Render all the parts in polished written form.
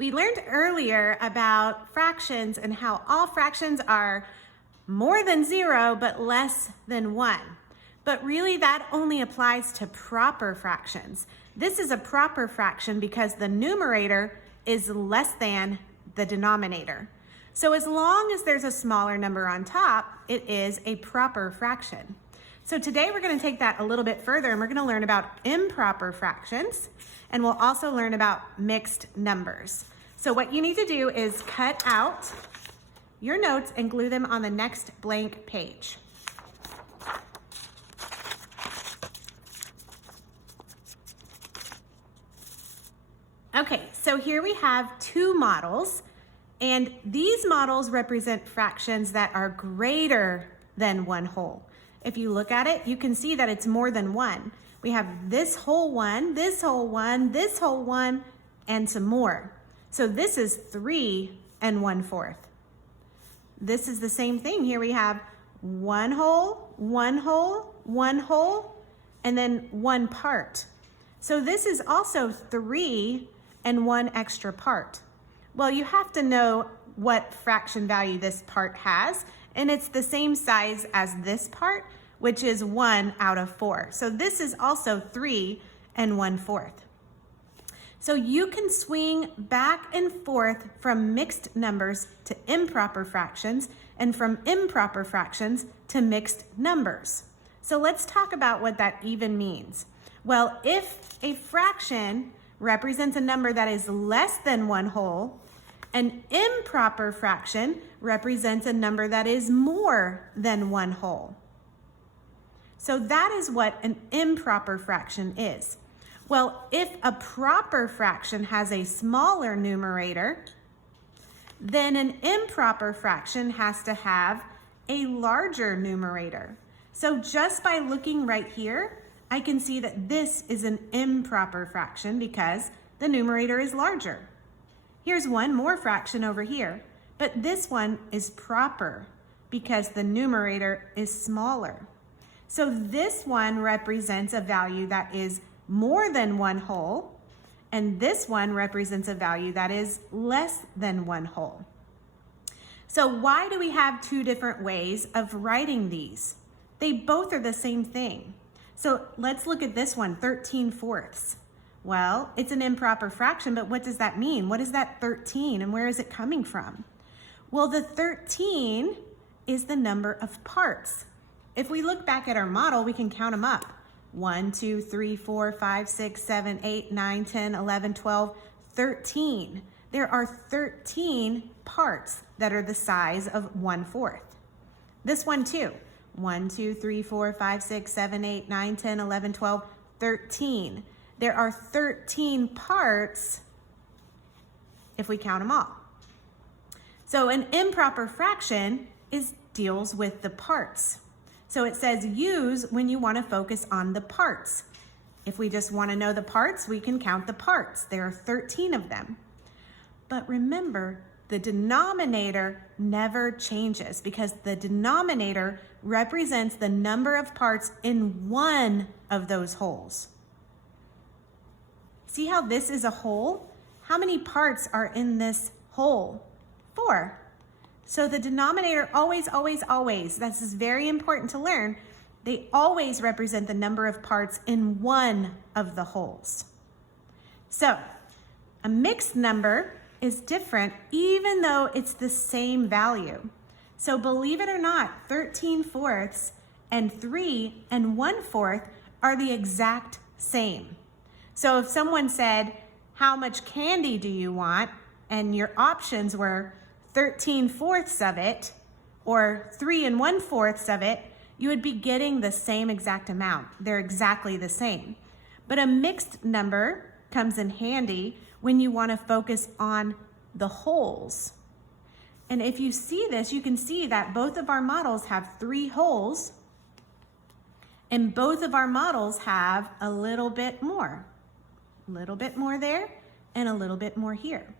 We learned earlier about fractions and how all fractions are more than 0 but less than 1. But really that only applies to proper fractions. This is a proper fraction because the numerator is less than the denominator. So as long as there's a smaller number on top, it is a proper fraction. So today we're going to take that a little bit further and we're going to learn about improper fractions, and we'll also learn about mixed numbers. So what you need to do is cut out your notes and glue them on the next blank page. Okay, so here we have two models, and these models represent fractions that are greater than one whole. If you look at it, you can see that it's more than one. We have this whole one, this whole one, this whole one, and some more. So this is 3 1/4. This is the same thing. Here we have one whole, one whole, one whole, and then one part. So this is also 3 and 1 extra part. Well, you have to know what fraction value this part has, and it's the same size as this part, which is 1/4. So this is also 3 1/4. So you can swing back and forth from mixed numbers to improper fractions and from improper fractions to mixed numbers. So let's talk about what that even means. Well, if a fraction represents a number that is less than one whole, an improper fraction represents a number that is more than one whole. So that is what an improper fraction is. Well, if a proper fraction has a smaller numerator, then an improper fraction has to have a larger numerator. So just by looking right here, I can see that this is an improper fraction because the numerator is larger. Here's one more fraction over here, but this one is proper because the numerator is smaller. So this one represents a value that is more than one whole, and this one represents a value that is less than one whole. So why do we have two different ways of writing these? They both are the same thing. So let's look at this one, 13/4. Well, it's an improper fraction, but what does that mean? What is that 13 and where is it coming from? Well, the 13 is the number of parts. If we look back at our model, we can count them up. 1, 2, 3, 4, 5, 6, 7, 8, 9, 10, 11, 12, 13. There are 13 parts that are the size of 1/4. This one too. 1, 2, 3, 4, 5, 6, 7, 8, 9, 10, 11, 12, 13. There are 13 parts if we count them all. So an improper fraction deals with the parts. So it says use when you want to focus on the parts. If we just want to know the parts, we can count the parts. There are 13 of them. But remember, the denominator never changes because the denominator represents the number of parts in one of those wholes. See how this is a whole? How many parts are in this whole? 4. So the denominator always, this is very important to learn, they always represent the number of parts in one of the wholes. So a mixed number is different even though it's the same value. So believe it or not, 13/4 and 3 1/4 are the exact same. So if someone said, how much candy do you want? And your options were 13/4 of it or 3 1/4 of it, you would be getting the same exact amount. They're exactly the same. But a mixed number comes in handy when you want to focus on the wholes. And if you see this, you can see that both of our models have 3 wholes, and both of our models have a little bit more there and a little bit more here.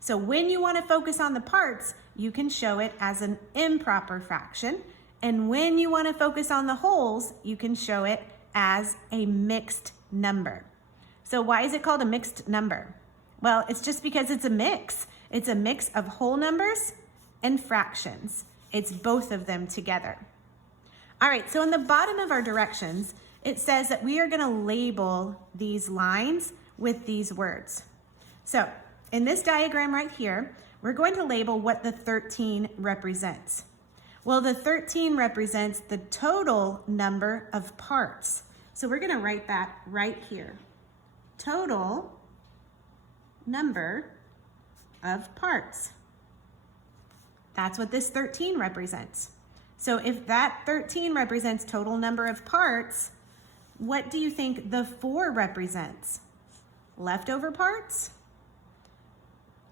So when you want to focus on the parts, you can show it as an improper fraction. And when you want to focus on the wholes, you can show it as a mixed number. So why is it called a mixed number? Well, it's just because it's a mix. It's a mix of whole numbers and fractions. It's both of them together. All right, so in the bottom of our directions, it says that we are gonna label these lines with these words. So in this diagram right here, we're going to label what the 13 represents. Well, the 13 represents the total number of parts. So we're gonna write that right here. Total number of parts. That's what this 13 represents. So if that 13 represents total number of parts, what do you think the 4 represents? Leftover parts?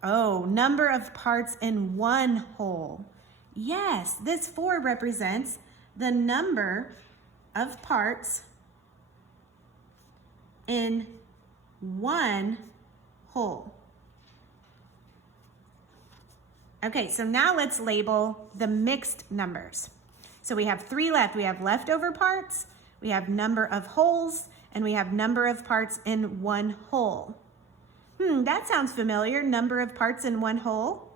Oh, number of parts in one whole. Yes, this 4 represents the number of parts in one whole. Okay, so now let's label the mixed numbers. So we have 3 left. We have leftover parts, we have number of wholes, and we have number of parts in one whole. That sounds familiar, number of parts in one whole.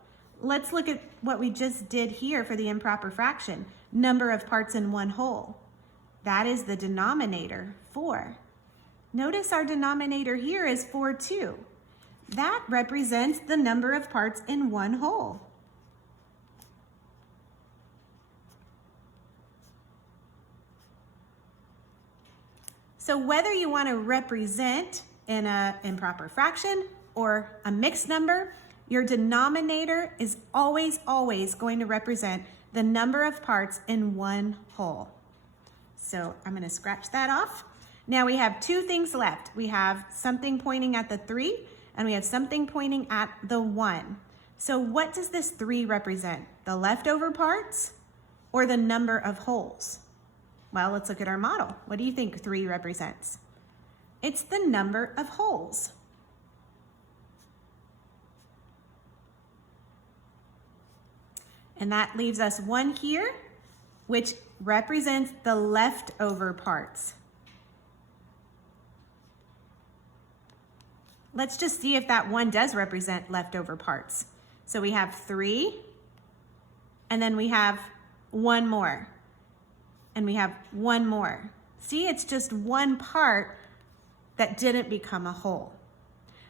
Let's look at what we just did here for the improper fraction. Number of parts in one whole. That is the denominator, 4. Notice our denominator here is 4 too. That represents the number of parts in one whole. So whether you want to represent in an improper fraction or a mixed number, your denominator is always going to represent the number of parts in one whole. So I'm going to scratch that off. Now we have 2 things left. We have something pointing at the 3 and we have something pointing at the 1. So what does this 3 represent? The leftover parts or the number of wholes? Well, let's look at our model. What do you think 3 represents? It's the number of wholes. And that leaves us 1 here, which represents the leftover parts. Let's just see if that 1 does represent leftover parts. So we have 3, and then we have 1 more, and we have 1 more. See, it's just 1 part that didn't become a whole.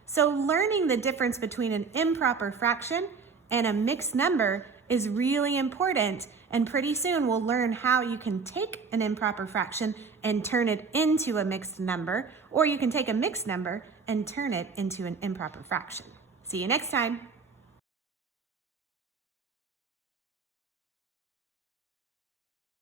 So learning the difference between an improper fraction and a mixed number is really important, and pretty soon we'll learn how you can take an improper fraction and turn it into a mixed number, or you can take a mixed number and turn it into an improper fraction. See you next time.